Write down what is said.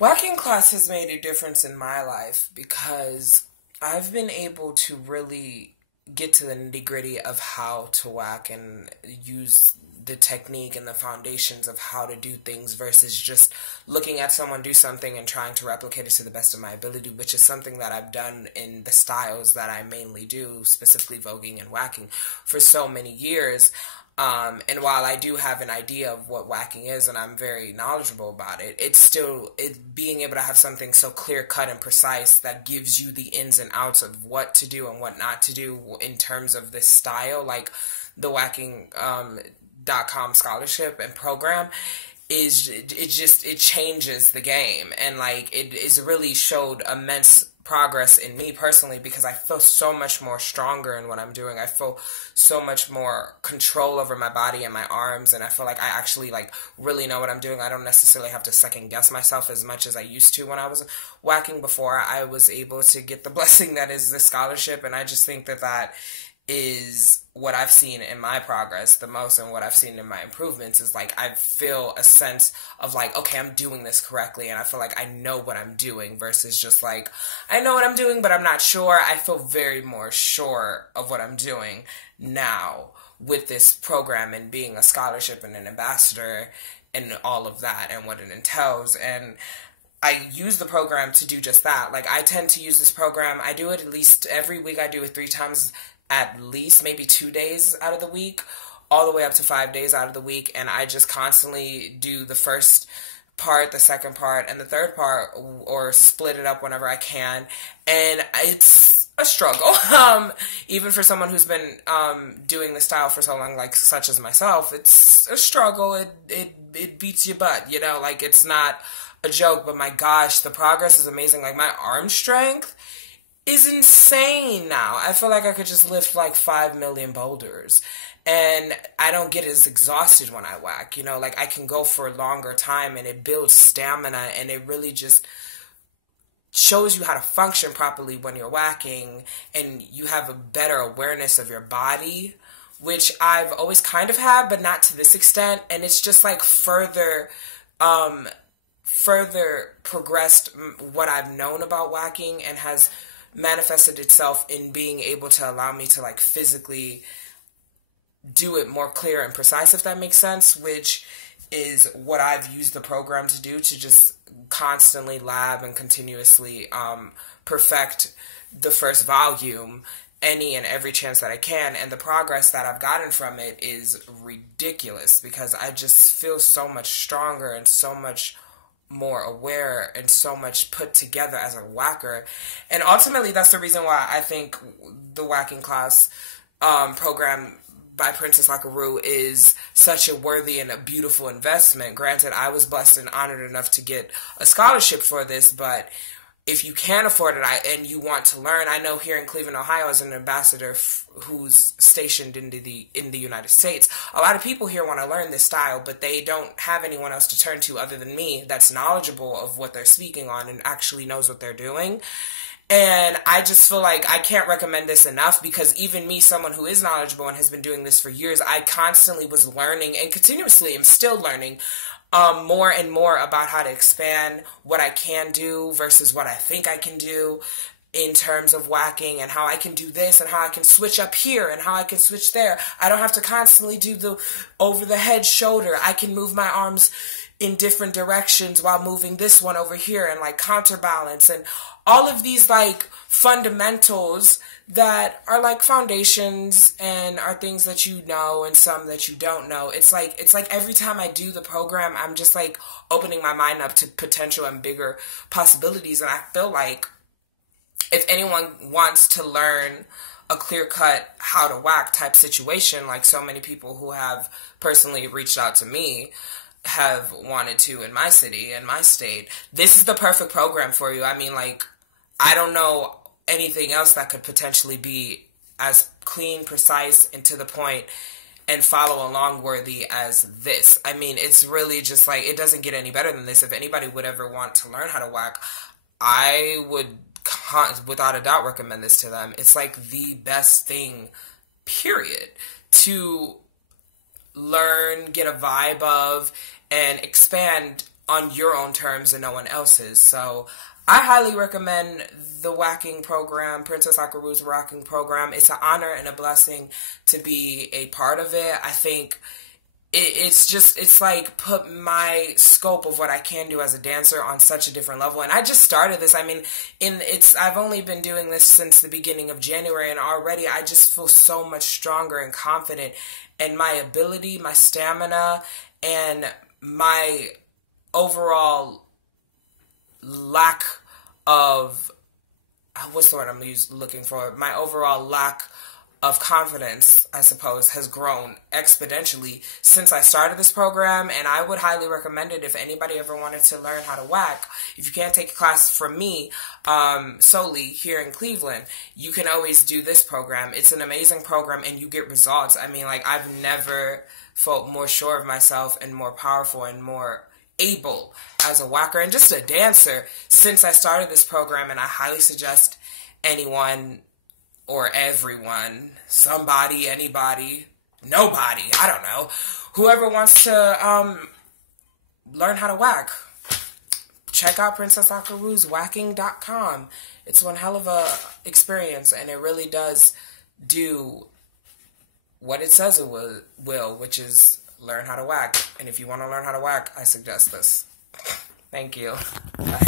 Waacking class has made a difference in my life because I've been able to really get to the nitty gritty of how to whack and use the technique and the foundations of how to do things versus just looking at someone do something and trying to replicate it to the best of my ability, which is something that I've done in the styles that I mainly do, specifically voguing and whacking, for so many years. And while I do have an idea of what whacking is and I'm very knowledgeable about it, it's still being able to have something so clear cut and precise that gives you the ins and outs of what to do and what not to do in terms of this style, like the Waackingclass.com scholarship and program it changes the game, and like it is really showed immense progress in me personally because I feel so much more stronger in what I'm doing. I feel so much more control over my body and my arms, and I feel like I actually like really know what I'm doing. I don't necessarily have to second guess myself as much as I used to when I was whacking before I was able to get the blessing that is the scholarship. And I just think that is what I've seen in my progress the most, and what I've seen in my improvements is like I feel a sense of like, okay, I'm doing this correctly, and I feel like I know what I'm doing versus just like I know what I'm doing but I'm not sure. I feel very more sure of what I'm doing now with this program and being a scholarship and an ambassador and all of that and what it entails. And I use the program to do just that. Like I tend to use this program. I do it at least every week. I do it 3 times at least, maybe 2 days out of the week, all the way up to 5 days out of the week. And I just constantly do the first part, the second part, and the third part, or split it up whenever I can. And it's a struggle. Even for someone who's been doing the style for so long, like such as myself, it's a struggle. It beats your butt, you know, like it's not a joke, but my gosh, the progress is amazing. Like my arm strength is insane now. I feel like I could just lift like 5 million boulders and I don't get as exhausted when I whack, you know, like I can go for a longer time and it builds stamina, and it really just shows you how to function properly when you're whacking, and you have a better awareness of your body, which I've always kind of had, but not to this extent. And it's just like further progressed what I've known about whacking, and has manifested itself in being able to allow me to like physically do it more clear and precise, if that makes sense, which is what I've used the program to do, to just constantly lab and continuously perfect the first volume any and every chance that I can. And the progress that I've gotten from it is ridiculous because I just feel so much stronger and so much more aware and so much put together as a whacker. And ultimately that's the reason why I think the Waacking Class program by Princess Lockaroo is such a worthy and a beautiful investment. Granted, I was blessed and honored enough to get a scholarship for this, but if you can't afford it and you want to learn, I know here in Cleveland, Ohio, as an ambassador who's stationed in the United States, a lot of people here want to learn this style, but they don't have anyone else to turn to other than me that's knowledgeable of what they're speaking on and actually knows what they're doing. And I just feel like I can't recommend this enough, because even me, someone who is knowledgeable and has been doing this for years, I constantly was learning and continuously am still learning more and more about how to expand what I can do versus what I think I can do in terms of whacking, and how I can do this and how I can switch up here and how I can switch there. I don't have to constantly do the over the head shoulder. I can move my arms in different directions while moving this one over here and like counterbalance, and all of these like fundamentals that are like foundations and are things that you know and some that you don't know. It's like every time I do the program, I'm just like opening my mind up to potential and bigger possibilities. And I feel like if anyone wants to learn a clear-cut how to whack type situation, like so many people who have personally reached out to me have wanted to in my city and my state, this is the perfect program for you. I mean, like, I don't know anything else that could potentially be as clean, precise, and to the point and follow along worthy as this. I mean, it's really just like, it doesn't get any better than this. If anybody would ever want to learn how to whack, I would without a doubt recommend this to them. It's like the best thing, period, to learn, get a vibe of, and expand on your own terms and no one else's. So I highly recommend the Waacking program, Princess Akaru's Waacking program. It's an honor and a blessing to be a part of it. I think it's like put my scope of what I can do as a dancer on such a different level. And I just started this. I mean, I've only been doing this since the beginning of January, and already I just feel so much stronger and confident in my ability, my stamina, and my overall lack of, what's the word I'm looking for? My overall lack of confidence, I suppose, has grown exponentially since I started this program, and I would highly recommend it if anybody ever wanted to learn how to whack. If you can't take a class from me solely here in Cleveland, you can always do this program. It's an amazing program, and you get results. I mean, like, I've never felt more sure of myself and more powerful and more able as a whacker and just a dancer since I started this program. And I highly suggest anyone or everyone, somebody, anybody, nobody, I don't know, whoever wants to learn how to whack, check out Princess Akaru's Waacking.com. It's one hell of a experience, and it really does do what it says it will, which is learn how to whack. And if you want to learn how to whack, I suggest this. Thank you. Bye.